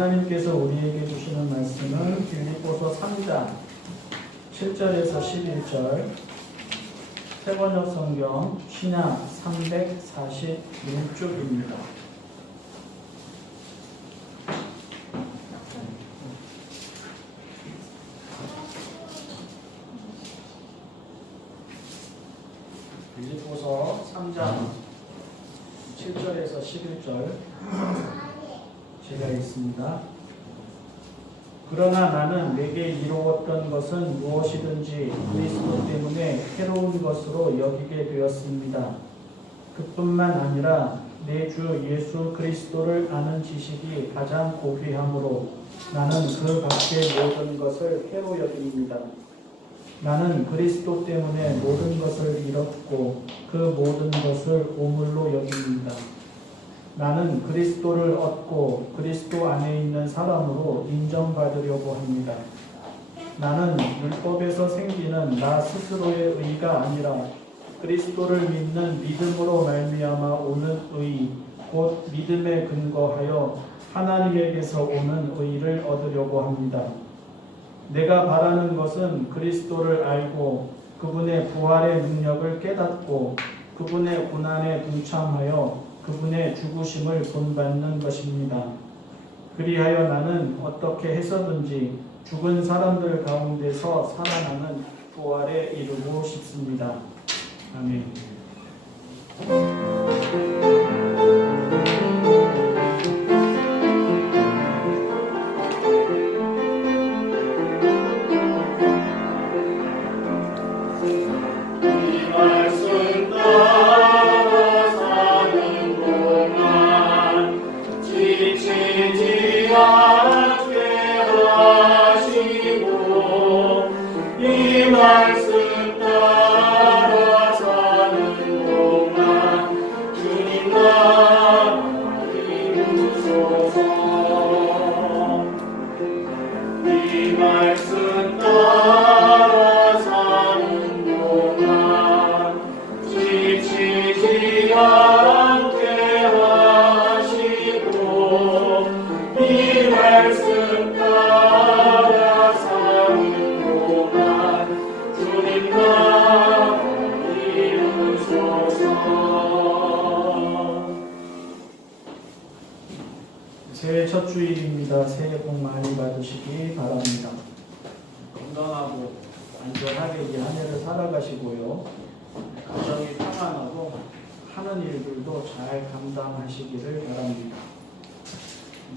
하나님께서 우리에게 주시는 말씀은 빌립보서 3장 7절에서 11절, 세번역 성경 신약 341쪽입니다. 빌립보서 3장 7절에서 11절 제가 읽습니다. 그러나 나는 내게 이루었던 것은 무엇이든지 그리스도 때문에 새로운 것으로 여기게 되었습니다. 그뿐만 아니라 내 주 예수 그리스도를 아는 지식이 가장 고귀하므로 나는 그 밖의 모든 것을 해로 여깁니다. 나는 그리스도 때문에 모든 것을 잃었고 그 모든 것을 오물로 여깁니다. 나는 그리스도를 얻고 그리스도 안에 있는 사람으로 인정받으려고 합니다. 나는 율법에서 생기는 나 스스로의 의가 아니라 그리스도를 믿는 믿음으로 말미암아 오는 의, 곧 믿음에 근거하여 하나님에게서 오는 의를 얻으려고 합니다. 내가 바라는 것은 그리스도를 알고 그분의 부활의 능력을 깨닫고 그분의 고난에 동참하여 그분의 죽으심을 본받는 것입니다. 그리하여 나는 어떻게 해서든지 죽은 사람들 가운데서 살아나는 부활에 이르고 싶습니다. 아멘. 새해 첫 주일입니다. 새해 복 많이 받으시기 바랍니다. 건강하고 안전하게 이 한 해를 살아가시고요. 가정이 평안하고 하는 일들도 잘 감당하시기를 바랍니다.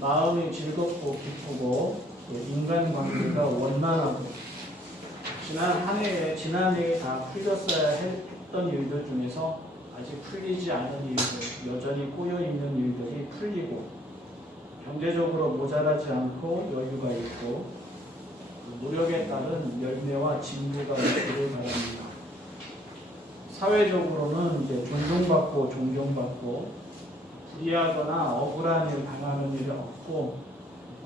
마음이 즐겁고 기쁘고 인간관계가 원만하고 지난해에 다 풀렸어야 했던 일들 중에서 아직 풀리지 않은 일들, 여전히 꼬여있는 일들이 풀리고 경제적으로 모자라지 않고 여유가 있고 노력에 따른 열매와 진리가 있기를 바랍니다. 사회적으로는 이제 존중받고 존경받고 불의하거나 억울한 일 당하는 일이 없고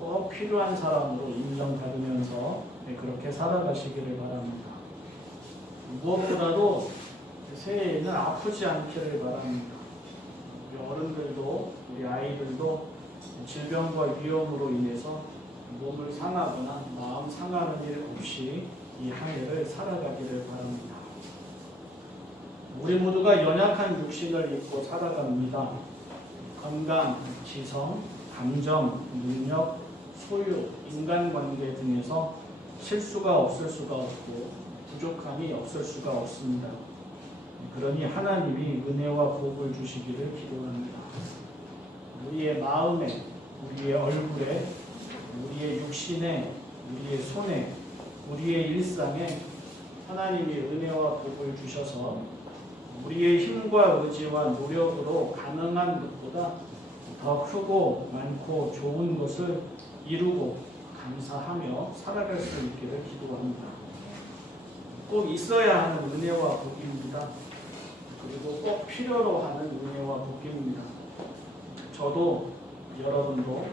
꼭 필요한 사람으로 인정받으면서 그렇게 살아가시기를 바랍니다. 무엇보다도 새해에는 아프지 않기를 바랍니다. 우리 어른들도 우리 아이들도 질병과 위험으로 인해서 몸을 상하거나 마음 상하는 일 없이 이 한 해를 살아가기를 바랍니다. 우리 모두가 연약한 육신을 입고 살아갑니다. 건강, 지성, 감정, 능력, 소유, 인간관계 등에서 실수가 없을 수가 없고 부족함이 없을 수가 없습니다. 그러니 하나님이 은혜와 복을 주시기를 기도합니다. 우리의 마음에, 우리의 얼굴에, 우리의 육신에, 우리의 손에, 우리의 일상에 하나님이 은혜와 복을 주셔서 우리의 힘과 의지와 노력으로 가능한 것보다 더 크고 많고 좋은 것을 이루고 감사하며 살아갈 수 있기를 기도합니다. 꼭 있어야 하는 은혜와 복입니다. 그리고 꼭 필요로 하는 은혜와 복입니다. 저도 여러분도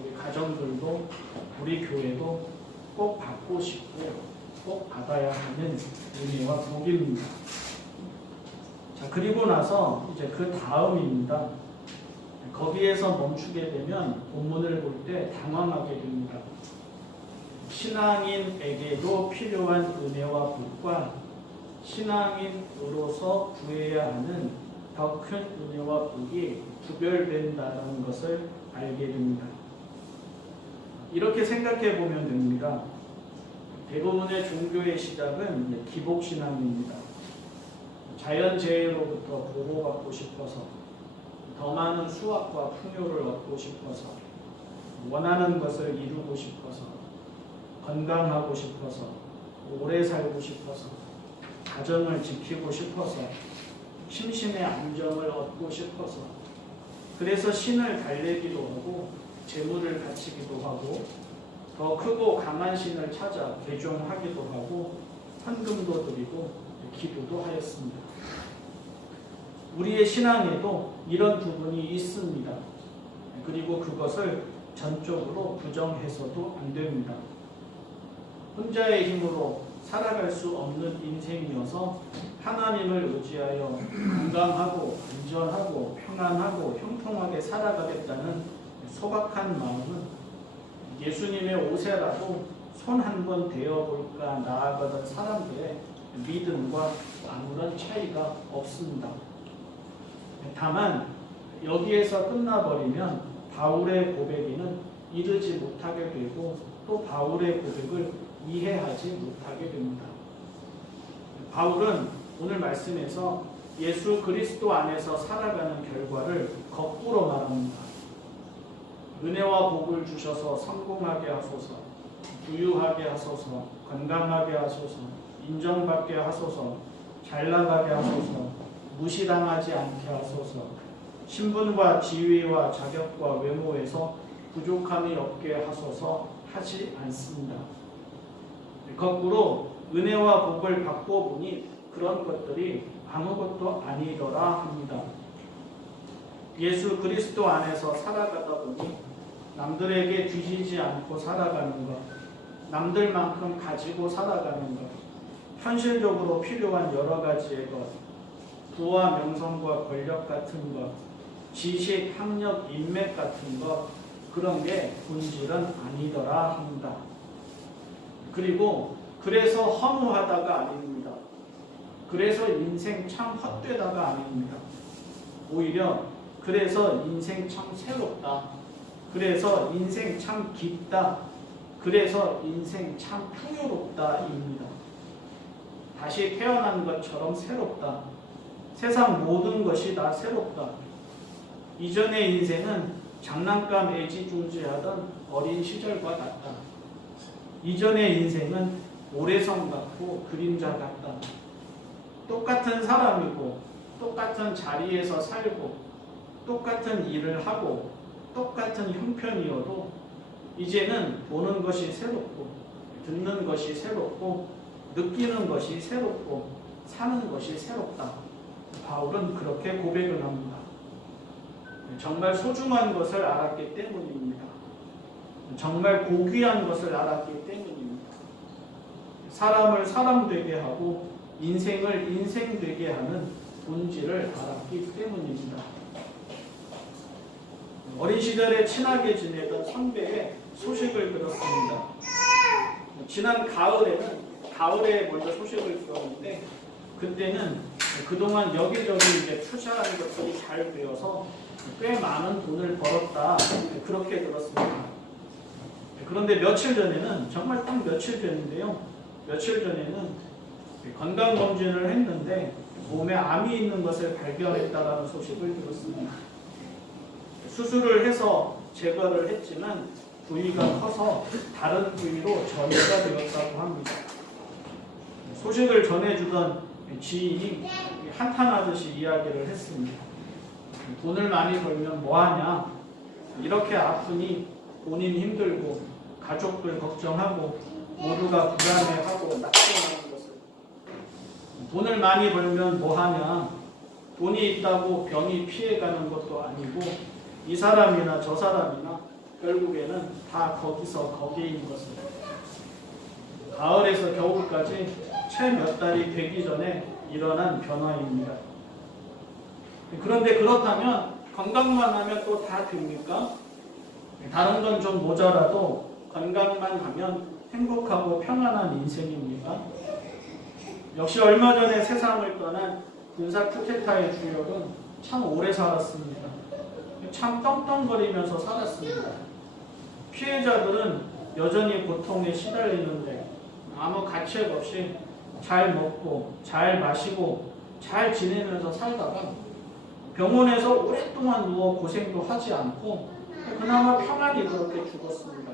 우리 가정들도 우리 교회도 꼭 받고 싶고 꼭 받아야 하는 은혜와 복입니다. 자, 그리고 나서 이제 그 다음입니다. 거기에서 멈추게 되면 본문을 볼 때 당황하게 됩니다. 신앙인에게도 필요한 은혜와 복과 신앙인으로서 구해야 하는 더 큰 은혜와 복이 구별된다는 것을 알게 됩니다. 이렇게 생각해 보면 됩니다. 대부분의 종교의 시작은 기복신앙입니다. 자연재해로부터 보호받고 싶어서, 더 많은 수확과 풍요를 얻고 싶어서, 원하는 것을 이루고 싶어서, 건강하고 싶어서, 오래 살고 싶어서, 가정을 지키고 싶어서, 심신의 안정을 얻고 싶어서, 그래서 신을 달래기도 하고 재물을 바치기도 하고 더 크고 강한 신을 찾아 개종하기도 하고 헌금도 드리고 기도도 하였습니다. 우리의 신앙에도 이런 부분이 있습니다. 그리고 그것을 전적으로 부정해서도 안 됩니다. 혼자의 힘으로 살아갈 수 없는 인생이어서 하나님을 의지하여 건강하고 안전하고 평안하고 형통하게 살아가겠다는 소박한 마음은 예수님의 옷에라도 손 한 번 대어볼까 나아가던 사람들의 믿음과 아무런 차이가 없습니다. 다만 여기에서 끝나버리면 바울의 고백에는 이르지 못하게 되고 또 바울의 고백을 이해하지 못하게 됩니다. 바울은 오늘 말씀에서 예수 그리스도 안에서 살아가는 결과를 거꾸로 말합니다. 은혜와 복을 주셔서 성공하게 하소서, 부유하게 하소서, 건강하게 하소서, 인정받게 하소서, 잘나가게 하소서, 무시당하지 않게 하소서, 신분과 지위와 자격과 외모에서 부족함이 없게 하소서 하지 않습니다. 거꾸로 은혜와 복을 받고 보니 그런 것들이 아무것도 아니더라 합니다. 예수 그리스도 안에서 살아가다 보니 남들에게 뒤지지 않고 살아가는 것, 남들만큼 가지고 살아가는 것, 현실적으로 필요한 여러 가지의 것, 부와 명성과 권력 같은 것, 지식, 학력, 인맥 같은 것, 그런 게 본질은 아니더라 합니다. 그리고 그래서 허무하다가 아닙니다. 그래서 인생 참 헛되다가 아닙니다. 오히려 그래서 인생 참 새롭다. 그래서 인생 참 깊다. 그래서 인생 참 풍요롭다입니다. 다시 태어난 것처럼 새롭다. 세상 모든 것이 다 새롭다. 이전의 인생은 장난감 애지중지하던 어린 시절과 같다. 이전의 인생은 모래성 같고 그림자 같다. 똑같은 사람이고 똑같은 자리에서 살고 똑같은 일을 하고 똑같은 형편이어도 이제는 보는 것이 새롭고 듣는 것이 새롭고 느끼는 것이 새롭고 사는 것이 새롭다. 바울은 그렇게 고백을 합니다. 정말 소중한 것을 알았기 때문입니다. 정말 고귀한 것을 알았기 때문입니다. 사람을 사람 되게 하고 인생을 인생 되게 하는 본질을 알았기 때문입니다. 어린 시절에 친하게 지내던 선배의 소식을 들었습니다. 지난 가을에 먼저 소식을 들었는데 그때는 그동안 여기저기 이제 투자한 것들이 잘 되어서 꽤 많은 돈을 벌었다. 그렇게 들었습니다. 그런데 며칠 전에는 정말 딱 며칠 됐는데요. 며칠 전에는 건강검진을 했는데 몸에 암이 있는 것을 발견했다라는 소식을 들었습니다. 수술을 해서 제거를 했지만 부위가 커서 다른 부위로 전이가 되었다고 합니다. 소식을 전해주던 지인이 한탄하듯이 이야기를 했습니다. 돈을 많이 벌면 뭐하냐? 이렇게 아프니 본인 힘들고 가족들 걱정하고 모두가 불안해하고 낙심하는 것을. 돈을 많이 벌면 뭐하냐? 돈이 있다고 병이 피해가는 것도 아니고 이 사람이나 저 사람이나 결국에는 다 거기서 거기인 것을. 가을에서 겨울까지 채 몇 달이 되기 전에 일어난 변화입니다. 그런데 그렇다면 건강만 하면 또 다 됩니까? 다른 건 좀 모자라도 건강만 하면 행복하고 평안한 인생입니까? 역시 얼마 전에 세상을 떠난 군사 쿠데타의 주역은 참 오래 살았습니다. 참 떵떵거리면서 살았습니다. 피해자들은 여전히 고통에 시달리는데 아무 가책 없이 잘 먹고 잘 마시고 잘 지내면서 살다가 병원에서 오랫동안 누워 고생도 하지 않고 그나마 평안히 그렇게 죽었습니다.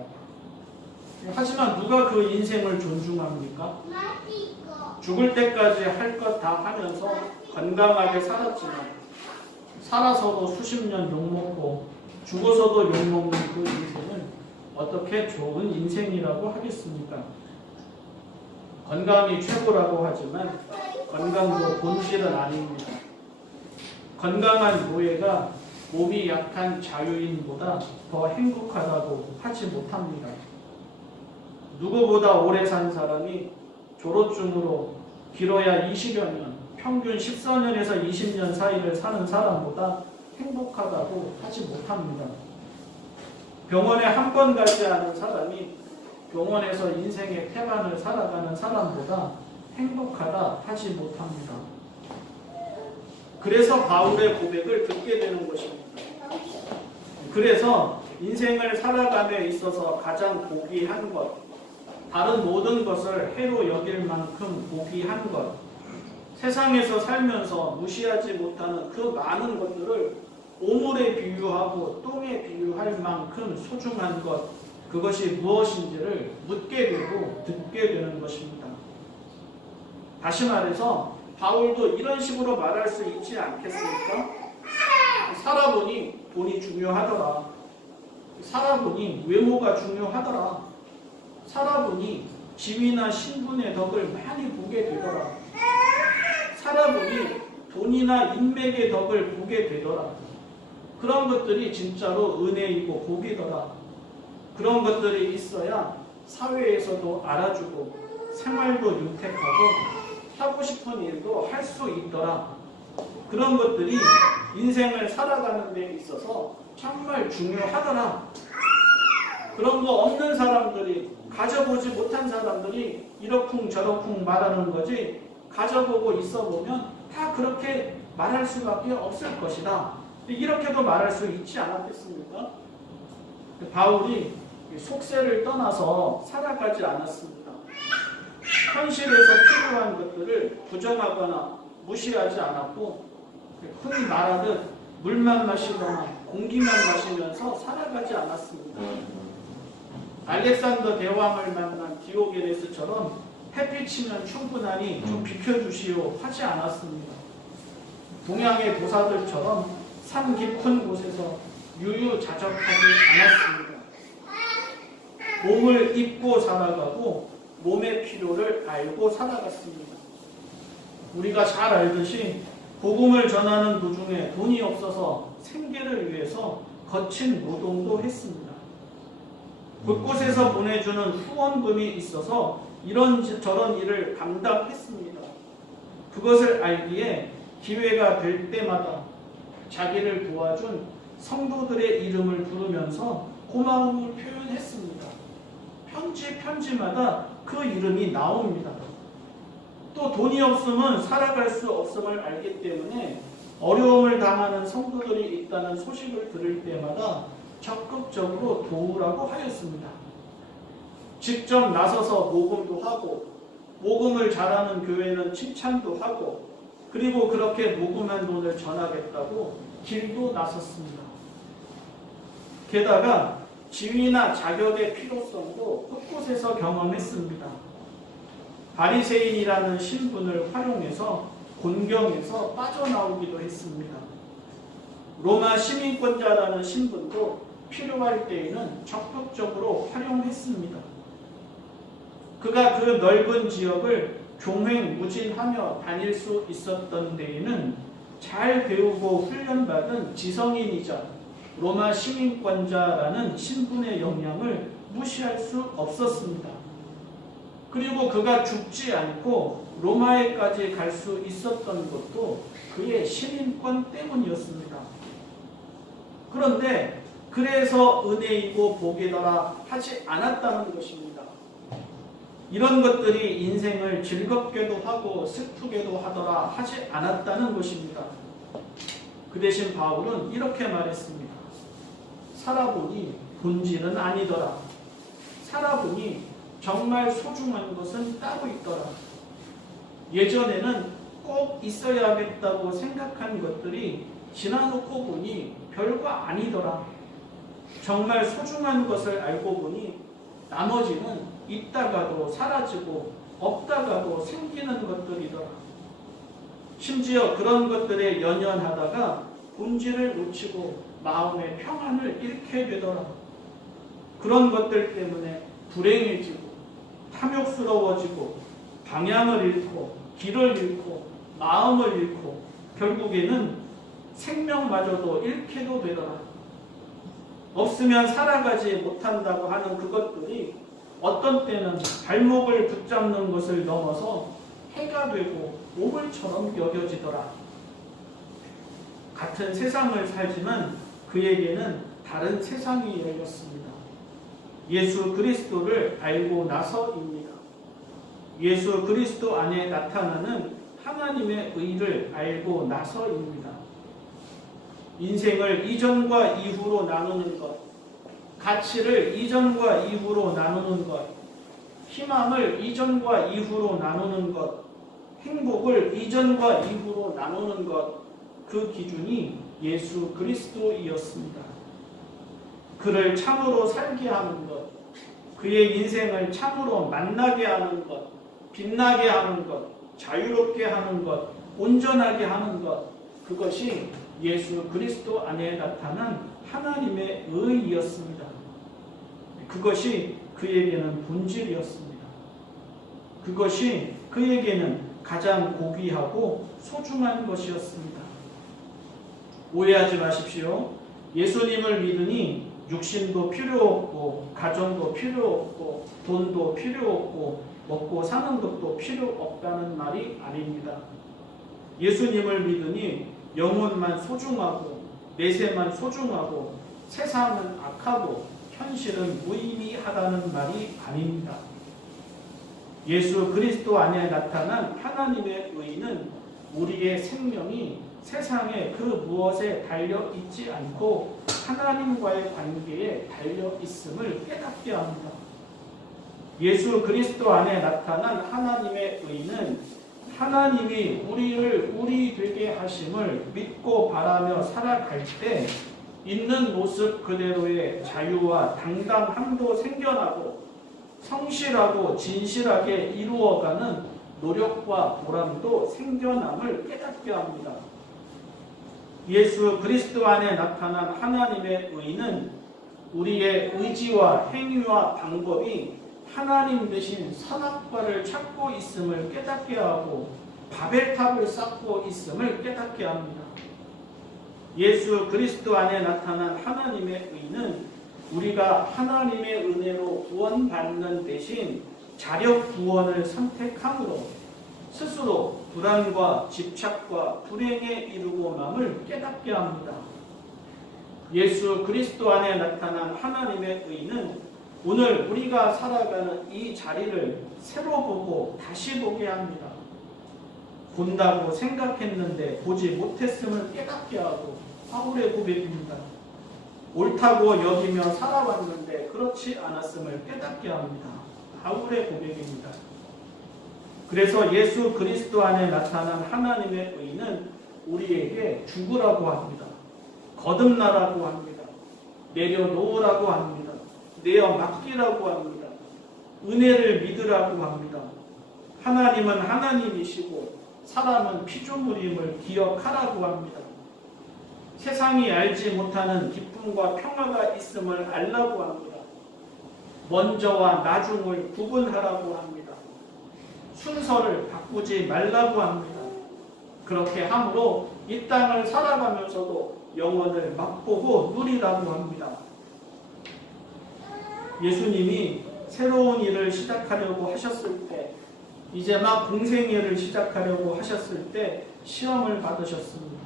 하지만 누가 그 인생을 존중합니까? 죽을 때까지 할 것 다 하면서 건강하게 살았지만 살아서도 수십 년 욕먹고 죽어서도 욕먹는 그 인생을 어떻게 좋은 인생이라고 하겠습니까? 건강이 최고라고 하지만 건강도 본질은 아닙니다. 건강한 노예가 몸이 약한 자유인보다 더 행복하다고 하지 못합니다. 누구보다 오래 산 사람이 졸업증으로 길어야 20여 년, 평균 14년에서 20년 사이를 사는 사람보다 행복하다고 하지 못합니다. 병원에 한 번 가지 않은 사람이 병원에서 인생의 태반을 살아가는 사람보다 행복하다 하지 못합니다. 그래서 바울의 고백을 듣게 되는 것입니다. 그래서 인생을 살아감에 있어서 가장 고귀한 것, 다른 모든 것을 해로 여길 만큼 고귀한 것, 세상에서 살면서 무시하지 못하는 그 많은 것들을 오물에 비유하고 똥에 비유할 만큼 소중한 것, 그것이 무엇인지를 묻게 되고 듣게 되는 것입니다. 다시 말해서 바울도 이런 식으로 말할 수 있지 않겠습니까? 살아보니 돈이 중요하더라. 살아보니 외모가 중요하더라. 살아보니 지위나 신분의 덕을 많이 보게 되더라. 살아보니 돈이나 인맥의 덕을 보게 되더라. 그런 것들이 진짜로 은혜이고 복이더라. 그런 것들이 있어야 사회에서도 알아주고 생활도 윤택하고 하고 싶은 일도 할 수 있더라. 그런 것들이 인생을 살아가는 데 있어서 정말 중요하더라. 그런 거 없는 사람들이, 가져보지 못한 사람들이 이러쿵저러쿵 말하는 거지, 가져보고 있어 보면 다 그렇게 말할 수밖에 없을 것이다. 이렇게도 말할 수 있지 않았겠습니까? 바울이 속세를 떠나서 살아가지 않았습니다. 현실에서 필요한 것들을 부정하거나 무시하지 않았고, 흔히 말하듯 물만 마시거나 공기만 마시면서 살아가지 않았습니다. 알렉산더 대왕을 만난 디오게네스처럼 햇빛이면 충분하니 좀 비켜주시오 하지 않았습니다. 동양의 도사들처럼 산 깊은 곳에서 유유자적하지 않았습니다. 몸을 입고 살아가고 몸의 필요를 알고 살아갔습니다. 우리가 잘 알듯이 복음을 전하는 도중에 돈이 없어서 생계를 위해서 거친 노동도 했습니다. 곳곳에서 보내주는 후원금이 있어서 이런저런 일을 감당했습니다. 그것을 알기에 기회가 될 때마다 자기를 도와준 성도들의 이름을 부르면서 고마움을 표현했습니다. 편지마다 그 이름이 나옵니다. 또 돈이 없으면 살아갈 수 없음을 알기 때문에 어려움을 당하는 성도들이 있다는 소식을 들을 때마다 적극적으로 도우라고 하였습니다. 직접 나서서 모금도 하고, 모금을 잘하는 교회는 칭찬도 하고, 그리고 그렇게 모금한 돈을 전하겠다고 길도 나섰습니다. 게다가 지위나 자격의 필요성도 곳곳에서 경험했습니다. 바리새인이라는 신분을 활용해서 곤경에서 빠져나오기도 했습니다. 로마 시민권자라는 신분도 필요할 때에는 적극적으로 활용했습니다. 그가 그 넓은 지역을 종횡무진하며 다닐 수 있었던 데에는 잘 배우고 훈련받은 지성인이자 로마 시민권자라는 신분의 영향을 무시할 수 없었습니다. 그리고 그가 죽지 않고 로마에까지 갈 수 있었던 것도 그의 시민권 때문이었습니다. 그런데 그래서 은혜이고 복이더라 하지 않았다는 것입니다. 이런 것들이 인생을 즐겁게도 하고 슬프게도 하더라 하지 않았다는 것입니다. 그 대신 바울은 이렇게 말했습니다. 살아보니 본질은 아니더라. 살아보니 정말 소중한 것은 따로 있더라. 예전에는 꼭 있어야겠다고 생각한 것들이 지나놓고 보니 별거 아니더라. 정말 소중한 것을 알고 보니 나머지는 있다가도 사라지고 없다가도 생기는 것들이더라. 심지어 그런 것들에 연연하다가 본질을 놓치고 마음의 평안을 잃게 되더라. 그런 것들 때문에 불행해지고 탐욕스러워지고 방향을 잃고 길을 잃고 마음을 잃고 결국에는 생명마저도 잃게도 되더라. 없으면 살아가지 못한다고 하는 그것들이 어떤 때는 발목을 붙잡는 것을 넘어서 해가 되고 오물처럼 여겨지더라. 같은 세상을 살지만 그에게는 다른 세상이 열렸습니다. 예수 그리스도를 알고 나서입니다. 예수 그리스도 안에 나타나는 하나님의 의를 알고 나서입니다. 인생을 이전과 이후로 나누는 것, 가치를 이전과 이후로 나누는 것, 희망을 이전과 이후로 나누는 것, 행복을 이전과 이후로 나누는 것, 그 기준이 예수 그리스도이었습니다. 그를 참으로 살게 하는 것, 그의 인생을 참으로 만나게 하는 것, 빛나게 하는 것, 자유롭게 하는 것, 온전하게 하는 것, 그것이 예수 그리스도 안에 나타난 하나님의 의였습니다. 그것이 그에게는 본질이었습니다. 그것이 그에게는 가장 고귀하고 소중한 것이었습니다. 오해하지 마십시오. 예수님을 믿으니 육신도 필요 없고 가정도 필요 없고 돈도 필요 없고 먹고 사는 것도 필요 없다는 말이 아닙니다. 예수님을 믿으니 영혼만 소중하고 내세만 소중하고 세상은 악하고 현실은 무의미하다는 말이 아닙니다. 예수 그리스도 안에 나타난 하나님의 의는 우리의 생명이 세상의 그 무엇에 달려 있지 않고 하나님과의 관계에 달려 있음을 깨닫게 합니다. 예수 그리스도 안에 나타난 하나님의 의는 하나님이 우리를 우리 되게 하심을 믿고 바라며 살아갈 때 있는 모습 그대로의 자유와 당당함도 생겨나고 성실하고 진실하게 이루어가는 노력과 보람도 생겨남을 깨닫게 합니다. 예수 그리스도 안에 나타난 하나님의 의는 우리의 의지와 행위와 방법이 하나님 대신 선악과를 찾고 있음을 깨닫게 하고 바벨탑을 쌓고 있음을 깨닫게 합니다. 예수 그리스도 안에 나타난 하나님의 의는 우리가 하나님의 은혜로 구원받는 대신 자력 구원을 선택함으로 스스로 불안과 집착과 불행에 이르고 맘을 깨닫게 합니다. 예수 그리스도 안에 나타난 하나님의 의는 오늘 우리가 살아가는 이 자리를 새로 보고 다시 보게 합니다. 본다고 생각했는데 보지 못했음을 깨닫게 하고 바울의 고백입니다. 옳다고 여기며 살아왔는데 그렇지 않았음을 깨닫게 합니다. 바울의 고백입니다. 그래서 예수 그리스도 안에 나타난 하나님의 의는 우리에게 죽으라고 합니다. 거듭나라고 합니다. 내려놓으라고 합니다. 내어 맡기라고 합니다. 은혜를 믿으라고 합니다. 하나님은 하나님이시고 사람은 피조물임을 기억하라고 합니다. 세상이 알지 못하는 기쁨과 평화가 있음을 알라고 합니다. 먼저와 나중을 구분하라고 합니다. 순서를 바꾸지 말라고 합니다. 그렇게 함으로 이 땅을 살아가면서도 영원을 맛보고 누리라고 합니다. 예수님이 새로운 일을 시작하려고 하셨을 때, 이제 막 공생애를 시작하려고 하셨을 때 시험을 받으셨습니다.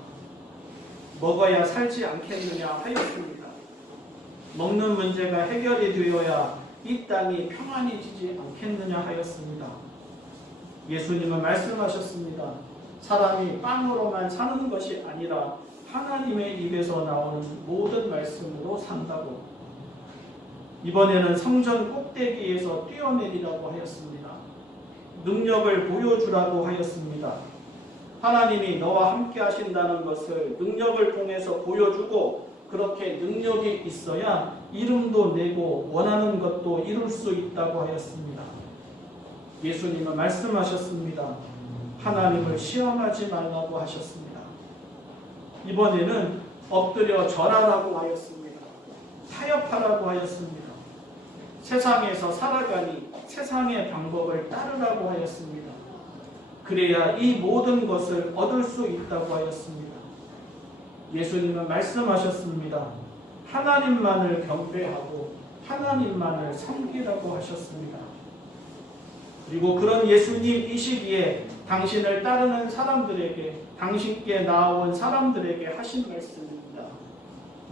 먹어야 살지 않겠느냐 하였습니다. 먹는 문제가 해결이 되어야 이 땅이 평안해지지 않겠느냐 하였습니다. 예수님은 말씀하셨습니다. 사람이 빵으로만 사는 것이 아니라 하나님의 입에서 나오는 모든 말씀으로 산다고. 이번에는 성전 꼭대기에서 뛰어내리라고 하였습니다. 능력을 보여주라고 하였습니다. 하나님이 너와 함께 하신다는 것을 능력을 통해서 보여주고, 그렇게 능력이 있어야 이름도 내고 원하는 것도 이룰 수 있다고 하였습니다. 예수님은 말씀하셨습니다. 하나님을 시험하지 말라고 하셨습니다. 이번에는 엎드려 절하라고 하였습니다. 타협하라고 하였습니다. 세상에서 살아가니 세상의 방법을 따르라고 하였습니다. 그래야 이 모든 것을 얻을 수 있다고 하였습니다. 예수님은 말씀하셨습니다. 하나님만을 경배하고 하나님만을 섬기라고 하셨습니다. 그리고 그런 예수님 이 시기에 당신을 따르는 사람들에게, 당신께 나아온 사람들에게 하신 말씀입니다.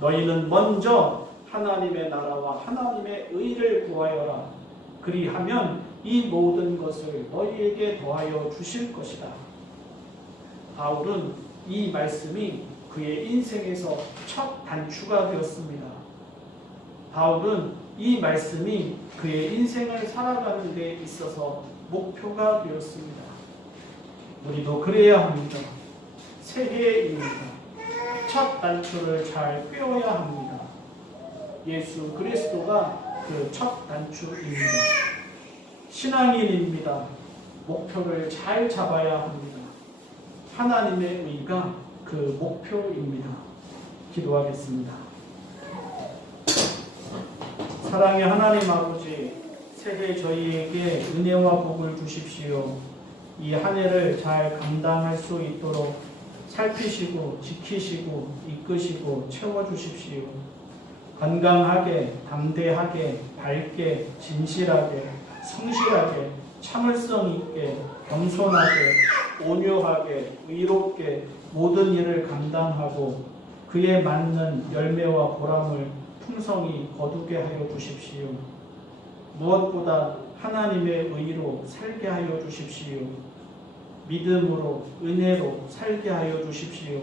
너희는 먼저 하나님의 나라와 하나님의 의를 구하여라. 그리하면 이 모든 것을 너희에게 더하여 주실 것이다. 바울은 이 말씀이 그의 인생에서 첫 단추가 되었습니다. 바울은 이 말씀이 그의 인생을 살아가는 데 있어서 목표가 되었습니다. 우리도 그래야 합니다. 새해입니다. 첫 단추를 잘 꿰어야 합니다. 예수 그리스도가 그 첫 단추입니다. 신앙인입니다. 목표를 잘 잡아야 합니다. 하나님의 의가 그 목표입니다. 기도하겠습니다. 사랑의 하나님 아버지, 새해 저희에게 은혜와 복을 주십시오. 이 한 해를 잘 감당할 수 있도록 살피시고 지키시고 이끄시고 채워주십시오. 건강하게, 담대하게, 밝게, 진실하게, 성실하게, 참을성 있게, 겸손하게, 온유하게, 의롭게 모든 일을 감당하고 그에 맞는 열매와 보람을 풍성히 거두게 하여 주십시오. 무엇보다 하나님의 의로 살게 하여 주십시오. 믿음으로, 은혜로 살게 하여 주십시오.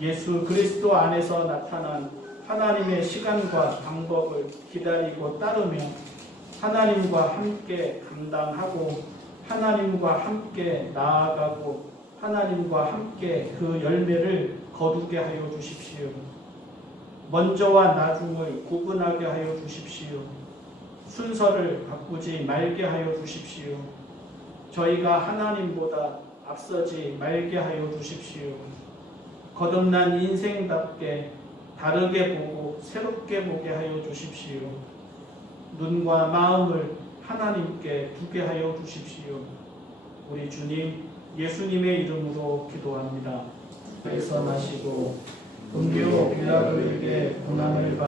예수 그리스도 안에서 나타난 하나님의 시간과 방법을 기다리고 따르며 하나님과 함께 감당하고 하나님과 함께 나아가고 하나님과 함께 그 열매를 거두게 하여 주십시오. 먼저와 나중을 구분하게 하여 주십시오. 순서를 바꾸지 말게 하여 주십시오. 저희가 하나님보다 앞서지 말게 하여 주십시오. 거듭난 인생답게 다르게 보고 새롭게 보게 하여 주십시오. 눈과 마음을 하나님께 두게 하여 주십시오. 우리 주님 예수님의 이름으로 기도합니다. 배선하시고 은교 빌라도에게 고난을